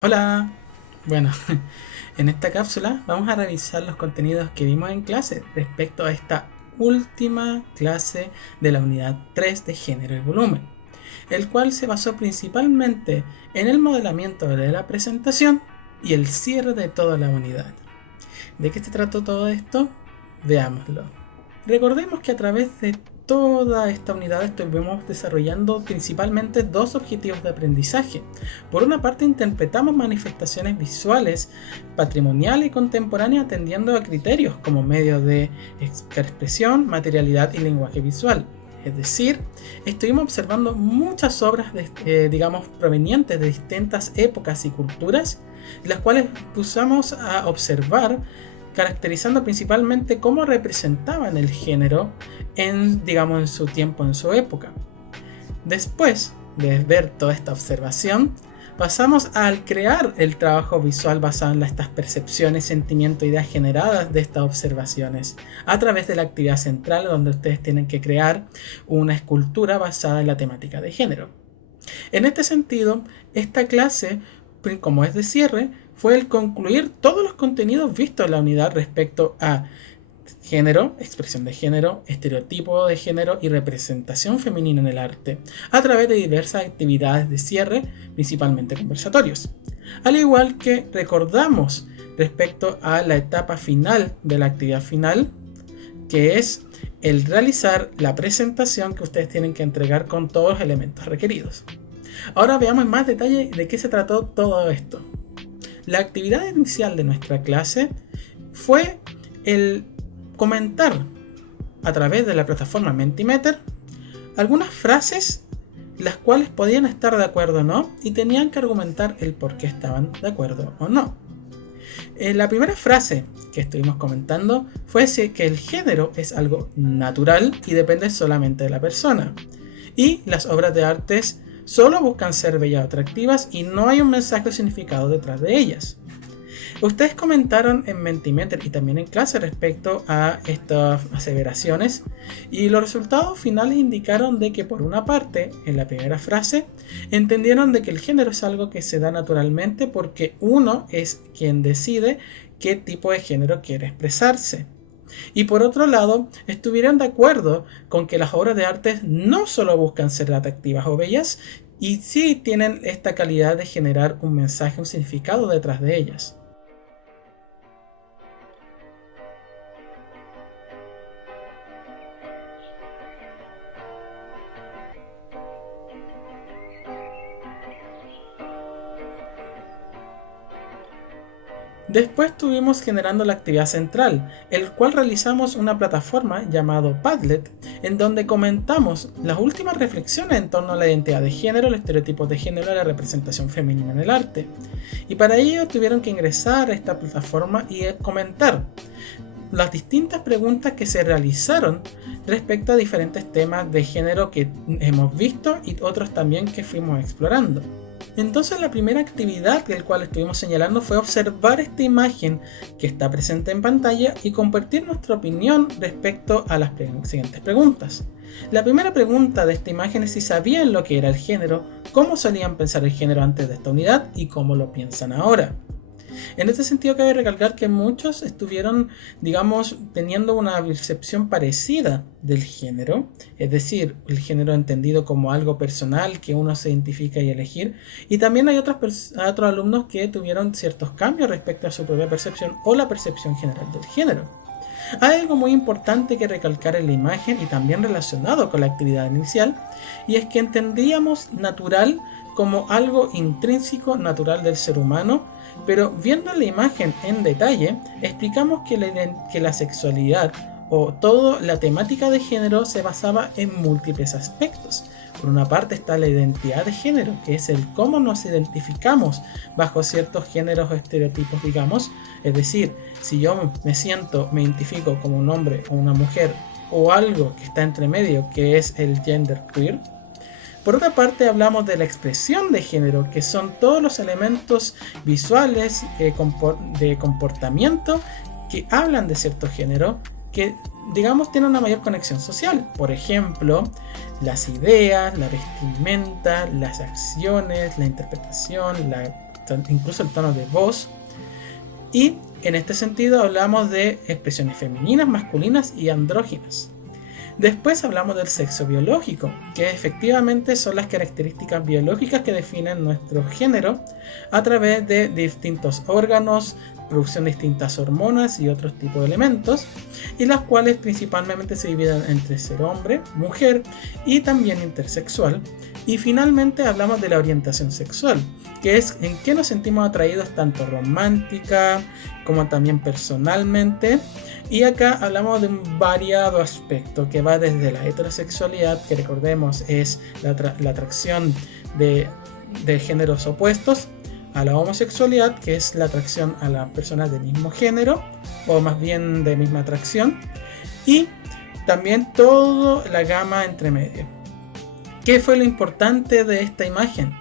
Hola, bueno, en esta cápsula vamos a revisar los contenidos que vimos en clase respecto a esta última clase de la unidad 3 de género y volumen, el cual se basó principalmente en el modelamiento de la presentación y el cierre de toda la unidad. ¿De qué se trató todo esto? Veámoslo. Recordemos que a través de toda esta unidad estuvimos desarrollando principalmente dos objetivos de aprendizaje. Por una parte, interpretamos manifestaciones visuales, patrimonial y contemporánea atendiendo a criterios como medios de expresión, materialidad y lenguaje visual. Es decir, estuvimos observando muchas obras provenientes de distintas épocas y culturas, las cuales usamos a observar, caracterizando principalmente cómo representaban el género en su tiempo, en su época. Después de ver toda esta observación, pasamos al crear el trabajo visual basado en estas percepciones, sentimientos, ideas generadas de estas observaciones a través de la actividad central, donde ustedes tienen que crear una escultura basada en la temática de género. En este sentido, esta clase, como es de cierre, fue el concluir todos los contenidos vistos en la unidad respecto a género, expresión de género, estereotipo de género y representación femenina en el arte, a través de diversas actividades de cierre, principalmente conversatorios. Al igual que recordamos respecto a la etapa final de la actividad final, que es el realizar la presentación que ustedes tienen que entregar con todos los elementos requeridos. Ahora veamos en más detalle de qué se trató todo esto. La actividad inicial de nuestra clase fue el comentar a través de la plataforma Mentimeter algunas frases las cuales podían estar de acuerdo o no y tenían que argumentar el por qué estaban de acuerdo o no. La primera frase que estuvimos comentando fue que el género es algo natural y depende solamente de la persona, y las obras de artes solo buscan ser bellas o atractivas y no hay un mensaje o significado detrás de ellas. Ustedes comentaron en Mentimeter y también en clase respecto a estas aseveraciones, y los resultados finales indicaron de que, por una parte, en la primera frase, entendieron de que el género es algo que se da naturalmente porque uno es quien decide qué tipo de género quiere expresarse. Y por otro lado, estuvieron de acuerdo con que las obras de arte no solo buscan ser atractivas o bellas, y sí tienen esta calidad de generar un mensaje, un significado detrás de ellas. Después estuvimos generando la actividad central, el cual realizamos una plataforma llamado Padlet, en donde comentamos las últimas reflexiones en torno a la identidad de género, los estereotipos de género y la representación femenina en el arte. Y para ello tuvieron que ingresar a esta plataforma y comentar las distintas preguntas que se realizaron respecto a diferentes temas de género que hemos visto y otros también que fuimos explorando. Entonces, la primera actividad del cual estuvimos señalando fue observar esta imagen que está presente en pantalla y compartir nuestra opinión respecto a las siguientes preguntas. La primera pregunta de esta imagen es si sabían lo que era el género, cómo solían pensar el género antes de esta unidad y cómo lo piensan ahora. En este sentido, cabe recalcar que muchos estuvieron, teniendo una percepción parecida del género, es decir, el género entendido como algo personal que uno se identifica y elegir, y también hay otros alumnos que tuvieron ciertos cambios respecto a su propia percepción o la percepción general del género. Hay algo muy importante que recalcar en la imagen y también relacionado con la actividad inicial, y es que entendíamos natural como algo intrínseco natural del ser humano, pero viendo la imagen en detalle, explicamos que la sexualidad o toda la temática de género se basaba en múltiples aspectos. Por una parte está la identidad de género, que es el cómo nos identificamos bajo ciertos géneros o estereotipos, es decir, si yo me identifico como un hombre o una mujer o algo que está entre medio, que es el gender queer. Por otra parte, hablamos de la expresión de género, que son todos los elementos visuales de comportamiento que hablan de cierto género, que tienen una mayor conexión social. Por ejemplo, las ideas, la vestimenta, las acciones, la interpretación, la incluso el tono de voz. Y en este sentido hablamos de expresiones femeninas, masculinas y andróginas. Después hablamos del sexo biológico, que efectivamente son las características biológicas que definen nuestro género a través de distintos órganos, producción de distintas hormonas y otros tipos de elementos, y las cuales principalmente se dividen entre ser hombre, mujer y también intersexual. Y finalmente hablamos de la orientación sexual, que es en qué nos sentimos atraídos tanto romántica como también personalmente. Y acá hablamos de un variado aspecto que va desde la heterosexualidad, que recordemos es la atracción de géneros opuestos, a la homosexualidad, que es la atracción a las personas del mismo género, o más bien de misma atracción, y también toda la gama entre medio. ¿Qué fue lo importante de esta imagen?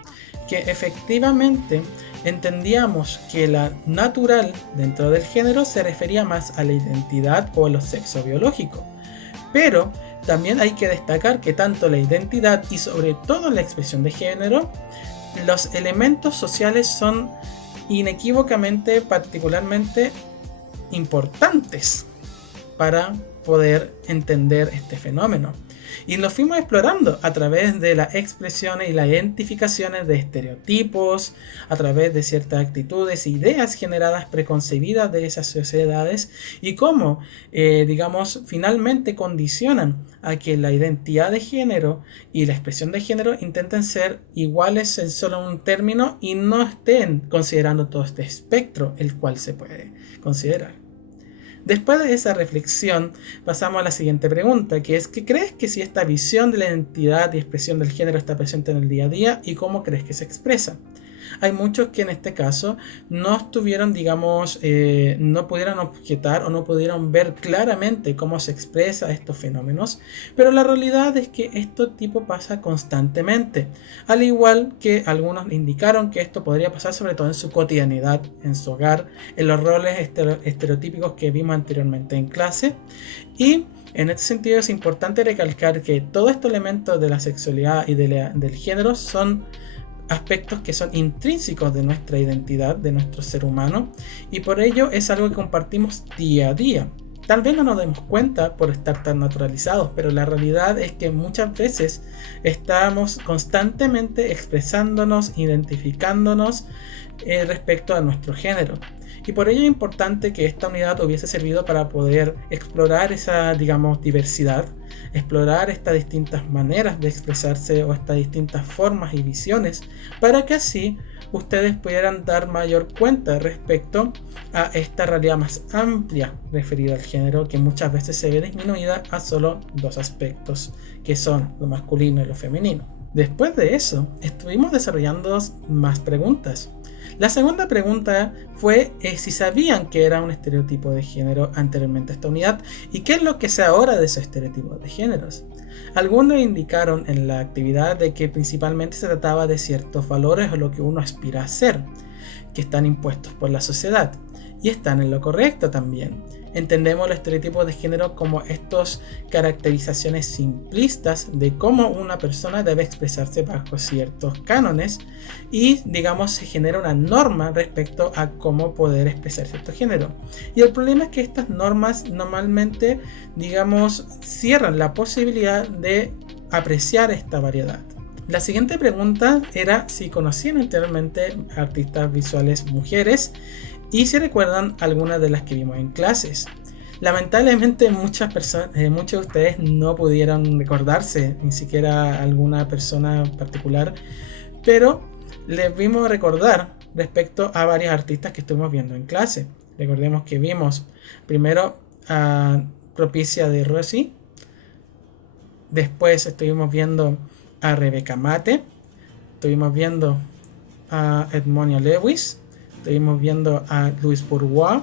Que efectivamente entendíamos que la natural dentro del género se refería más a la identidad o a lo sexo biológico, pero también hay que destacar que tanto la identidad y sobre todo la expresión de género, los elementos sociales son inequívocamente particularmente importantes para poder entender este fenómeno. Y lo fuimos explorando a través de las expresiones y las identificaciones de estereotipos, a través de ciertas actitudes e ideas generadas preconcebidas de esas sociedades y cómo, finalmente condicionan a que la identidad de género y la expresión de género intenten ser iguales en solo un término y no estén considerando todo este espectro el cual se puede considerar. Después de esa reflexión, pasamos a la siguiente pregunta, que es: ¿qué crees que si esta visión de la identidad y expresión del género está presente en el día a día y cómo crees que se expresa? Hay muchos que en este caso no estuvieron, no pudieron objetar o no pudieron ver claramente cómo se expresa estos fenómenos, pero la realidad es que esto tipo pasa constantemente, al igual que algunos indicaron que esto podría pasar sobre todo en su cotidianidad, en su hogar, en los roles estereotípicos que vimos anteriormente en clase. Y en este sentido es importante recalcar que todos estos elementos de la sexualidad y del género son aspectos que son intrínsecos de nuestra identidad, de nuestro ser humano, y por ello es algo que compartimos día a día. Tal vez no nos demos cuenta por estar tan naturalizados, pero la realidad es que muchas veces estamos constantemente expresándonos, identificándonos respecto a nuestro género. Y por ello es importante que esta unidad hubiese servido para poder explorar esa, diversidad, explorar estas distintas maneras de expresarse o estas distintas formas y visiones, para que así ustedes pudieran dar mayor cuenta respecto a esta realidad más amplia referida al género, que muchas veces se ve disminuida a solo dos aspectos, que son lo masculino y lo femenino. Después de eso, estuvimos desarrollando más preguntas. La segunda pregunta fue si sabían que era un estereotipo de género anteriormente a esta unidad y qué es lo que sé ahora de esos estereotipos de géneros. Algunos indicaron en la actividad de que principalmente se trataba de ciertos valores o lo que uno aspira a ser, que están impuestos por la sociedad, y están en lo correcto también. Entendemos los estereotipos de género como estas caracterizaciones simplistas de cómo una persona debe expresarse bajo ciertos cánones y se genera una norma respecto a cómo poder expresar cierto género. Y el problema es que estas normas normalmente cierran la posibilidad de apreciar esta variedad. La siguiente pregunta era si conocían anteriormente artistas visuales mujeres y si recuerdan algunas de las que vimos en clases. Lamentablemente muchos de ustedes no pudieron recordarse ni siquiera alguna persona particular, pero les vimos recordar respecto a varios artistas que estuvimos viendo en clase. Recordemos que vimos primero a Propicia de Rossi, después estuvimos viendo a Rebecca Mate, estuvimos viendo a Edmonia Lewis, estuvimos viendo a Louise Bourgeois,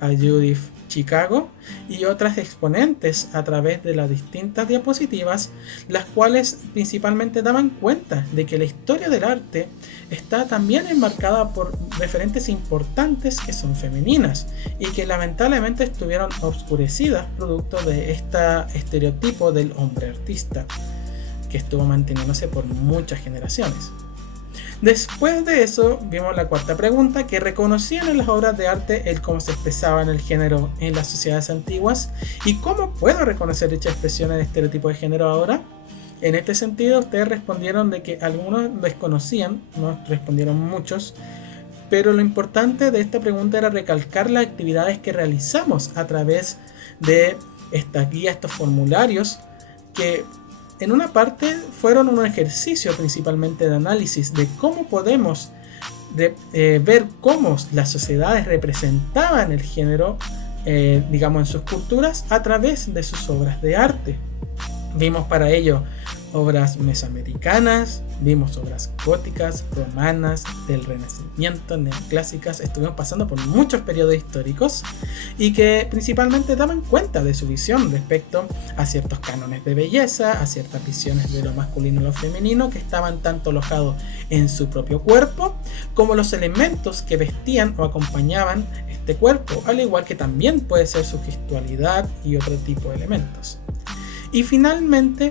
a Judith Chicago y otras exponentes a través de las distintas diapositivas, las cuales principalmente daban cuenta de que la historia del arte está también enmarcada por referentes importantes que son femeninas y que lamentablemente estuvieron oscurecidas producto de este estereotipo del hombre artista que estuvo manteniéndose por muchas generaciones. Después de eso vimos la cuarta pregunta, que reconocían en las obras de arte el cómo se expresaba en el género en las sociedades antiguas y cómo puedo reconocer dicha expresión en estereotipo de género ahora. En este sentido, ustedes respondieron de que algunos desconocían, no respondieron muchos, pero lo importante de esta pregunta era recalcar las actividades que realizamos a través de esta guía, estos formularios, que en una parte fueron un ejercicio principalmente de análisis de cómo podemos ver cómo las sociedades representaban el género, digamos, en sus culturas a través de sus obras de arte. Vimos para ello obras mesoamericanas, vimos obras góticas, romanas, del Renacimiento, neoclásicas. Estuvimos pasando por muchos periodos históricos y que principalmente daban cuenta de su visión respecto a ciertos cánones de belleza, a ciertas visiones de lo masculino y lo femenino que estaban tanto alojados en su propio cuerpo como los elementos que vestían o acompañaban este cuerpo, al igual que también puede ser su gestualidad y otro tipo de elementos. Y finalmente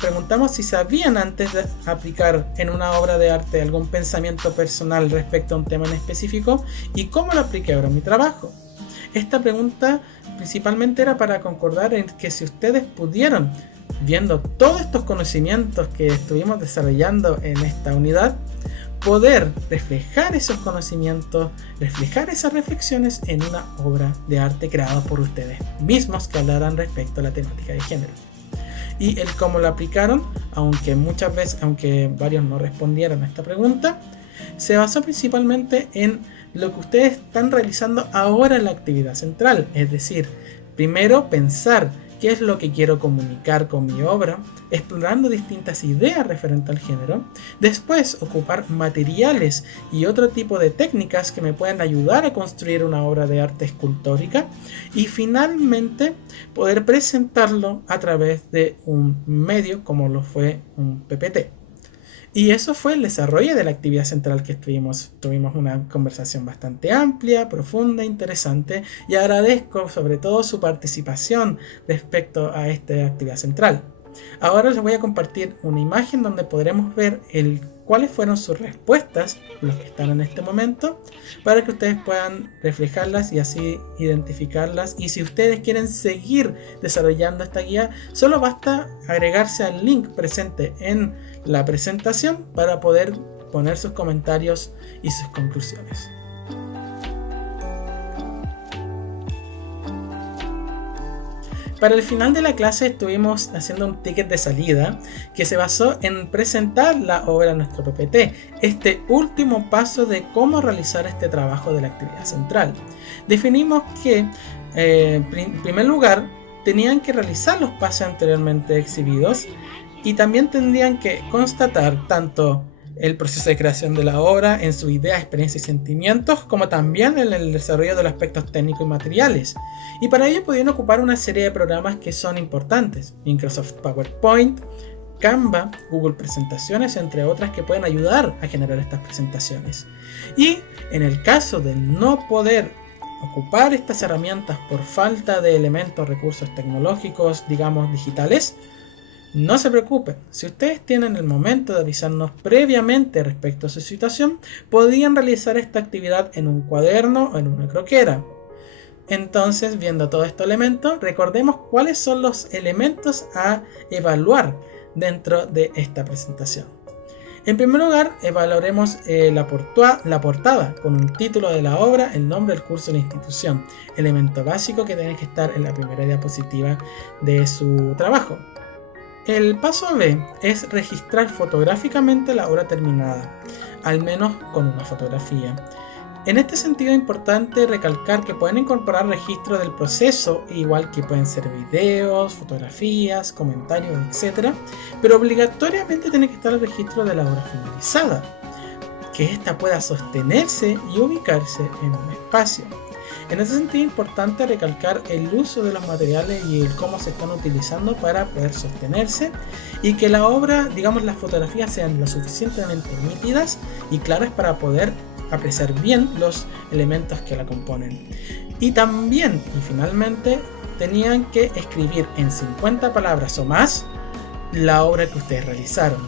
preguntamos si sabían antes de aplicar en una obra de arte algún pensamiento personal respecto a un tema en específico y cómo lo apliqué ahora en mi trabajo. Esta pregunta principalmente era para concordar en que si ustedes pudieron, viendo todos estos conocimientos que estuvimos desarrollando en esta unidad, poder reflejar esos conocimientos, reflejar esas reflexiones en una obra de arte creada por ustedes mismos que hablaran respecto a la temática de género. Y el cómo lo aplicaron, aunque varios no respondieron a esta pregunta, se basó principalmente en lo que ustedes están realizando ahora en la actividad central, es decir, primero pensar qué es lo que quiero comunicar con mi obra, explorando distintas ideas referentes al género. Después, ocupar materiales y otro tipo de técnicas que me puedan ayudar a construir una obra de arte escultórica. Y finalmente, poder presentarlo a través de un medio como lo fue un PPT. Y eso fue el desarrollo de la actividad central que tuvimos una conversación bastante amplia, profunda, interesante, y agradezco sobre todo su participación respecto a esta actividad central. Ahora les voy a compartir una imagen donde podremos ver cuáles fueron sus respuestas, los que están en este momento, para que ustedes puedan reflejarlas y así identificarlas. Y si ustedes quieren seguir desarrollando esta guía, solo basta agregarse al link presente en la presentación para poder poner sus comentarios y sus conclusiones. Para el final de la clase estuvimos haciendo un ticket de salida que se basó en presentar la obra en nuestro PPT, este último paso de cómo realizar este trabajo de la actividad central. Definimos que, en primer lugar, tenían que realizar los pasos anteriormente exhibidos y también tendrían que constatar tanto el proceso de creación de la obra en su idea, experiencia y sentimientos, como también en el desarrollo de los aspectos técnicos y materiales. Y para ello podían ocupar una serie de programas que son importantes: Microsoft PowerPoint, Canva, Google Presentaciones, entre otras, que pueden ayudar a generar estas presentaciones. Y en el caso de no poder ocupar estas herramientas por falta de elementos, recursos tecnológicos, digamos digitales, no se preocupen, si ustedes tienen el momento de avisarnos previamente respecto a su situación, podrían realizar esta actividad en un cuaderno o en una croquera. Entonces, viendo todos estos elementos, recordemos cuáles son los elementos a evaluar dentro de esta presentación. En primer lugar, evaluaremos la portada con un título de la obra, el nombre del curso de la institución, elemento básico que tiene que estar en la primera diapositiva de su trabajo. El paso B es registrar fotográficamente la obra terminada, al menos con una fotografía. En este sentido es importante recalcar que pueden incorporar registros del proceso, igual que pueden ser videos, fotografías, comentarios, etc. Pero obligatoriamente tiene que estar el registro de la obra finalizada, que ésta pueda sostenerse y ubicarse en un espacio. En ese sentido es importante recalcar el uso de los materiales y el cómo se están utilizando para poder sostenerse, y que la obra, digamos, las fotografías sean lo suficientemente nítidas y claras para poder apreciar bien los elementos que la componen. Y también, y finalmente, tenían que escribir en 50 palabras o más la obra que ustedes realizaron.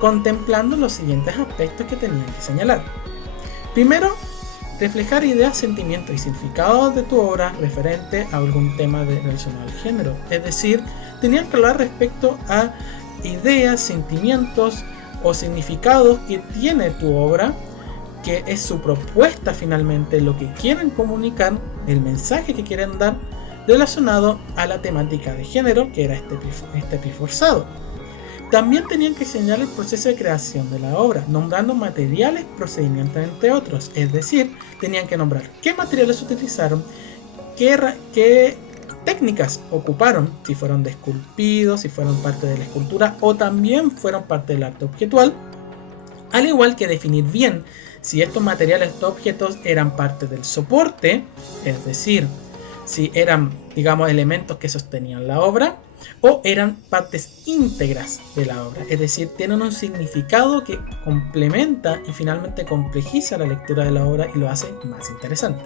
contemplando los siguientes aspectos que tenían que señalar. Primero, reflejar ideas, sentimientos y significados de tu obra referente a algún tema relacionado al género. Es decir, tenían que hablar respecto a ideas, sentimientos o significados que tiene tu obra, que es su propuesta finalmente, lo que quieren comunicar, el mensaje que quieren dar relacionado a la temática de género, que era este pi forzado. También tenían que señalar el proceso de creación de la obra, nombrando materiales, procedimientos, entre otros. Es decir, tenían que nombrar qué materiales utilizaron, qué técnicas ocuparon, si fueron de esculpidos, si fueron parte de la escultura o también fueron parte del arte objetual, al igual que definir bien si estos materiales, estos objetos eran parte del soporte, es decir, si eran, digamos, elementos que sostenían la obra, o eran partes íntegras de la obra, es decir, tienen un significado que complementa y finalmente complejiza la lectura de la obra y lo hace más interesante.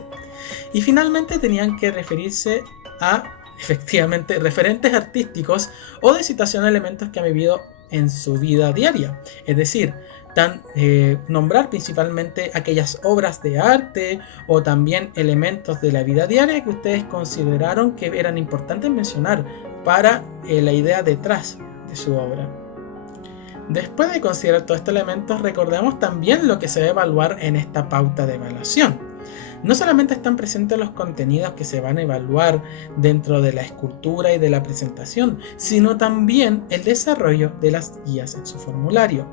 Y finalmente tenían que referirse a, efectivamente, referentes artísticos o de citación a elementos que han vivido en su vida diaria, es decir, nombrar principalmente aquellas obras de arte o también elementos de la vida diaria que ustedes consideraron que eran importantes mencionar para la idea detrás de su obra. Después de considerar todos estos elementos, recordemos también lo que se va a evaluar en esta pauta de evaluación. No solamente están presentes los contenidos que se van a evaluar dentro de la escultura y de la presentación, sino también el desarrollo de las guías en su formulario.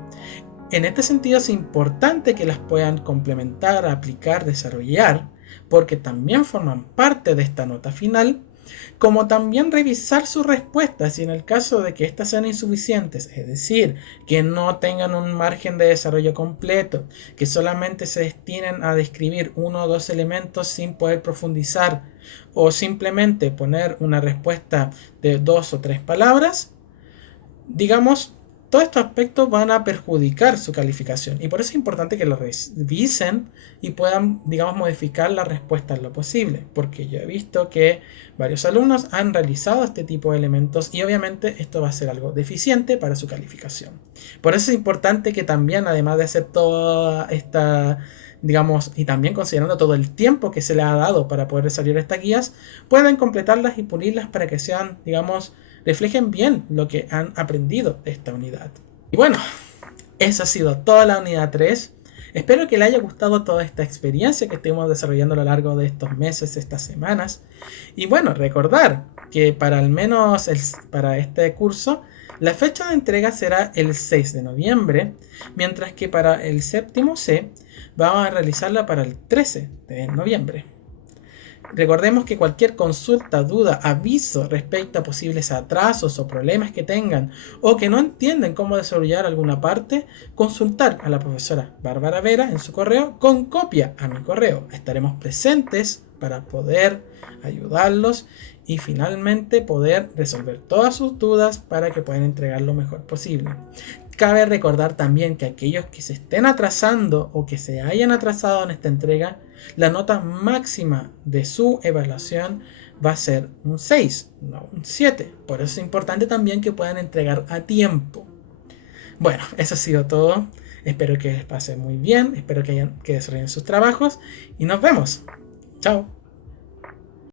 En este sentido es importante que las puedan complementar, aplicar, desarrollar, porque también forman parte de esta nota final, como también revisar sus respuestas y en el caso de que éstas sean insuficientes, es decir, que no tengan un margen de desarrollo completo, que solamente se destinen a describir uno o dos elementos sin poder profundizar o simplemente poner una respuesta de 2 o 3 palabras, digamos, todos estos aspectos van a perjudicar su calificación y por eso es importante que lo revisen y puedan, digamos, modificar la respuesta en lo posible, porque yo he visto que varios alumnos han realizado este tipo de elementos y obviamente esto va a ser algo deficiente para su calificación. Por eso es importante que también, además de hacer toda esta, digamos, y también considerando todo el tiempo que se le ha dado para poder desarrollar estas guías, puedan completarlas y pulirlas para que sean, digamos, reflejen bien lo que han aprendido de esta unidad. Y bueno, esa ha sido toda la unidad 3. Espero que les haya gustado toda esta experiencia que estuvimos desarrollando a lo largo de estos meses, estas semanas. Y bueno, recordar que para al menos para este curso, la fecha de entrega será el 6 de noviembre, mientras que para el séptimo C vamos a realizarla para el 13 de noviembre. Recordemos que cualquier consulta, duda, aviso respecto a posibles atrasos o problemas que tengan o que no entienden cómo desarrollar alguna parte, consultar a la profesora Bárbara Vera en su correo con copia a mi correo. Estaremos presentes para poder ayudarlos y finalmente poder resolver todas sus dudas para que puedan entregar lo mejor posible. Cabe recordar también que aquellos que se estén atrasando o que se hayan atrasado en esta entrega, la nota máxima de su evaluación va a ser un 6, no un 7. Por eso es importante también que puedan entregar a tiempo. Bueno, eso ha sido todo. Espero que les pase muy bien, espero que desarrollen sus trabajos y nos vemos. Chao.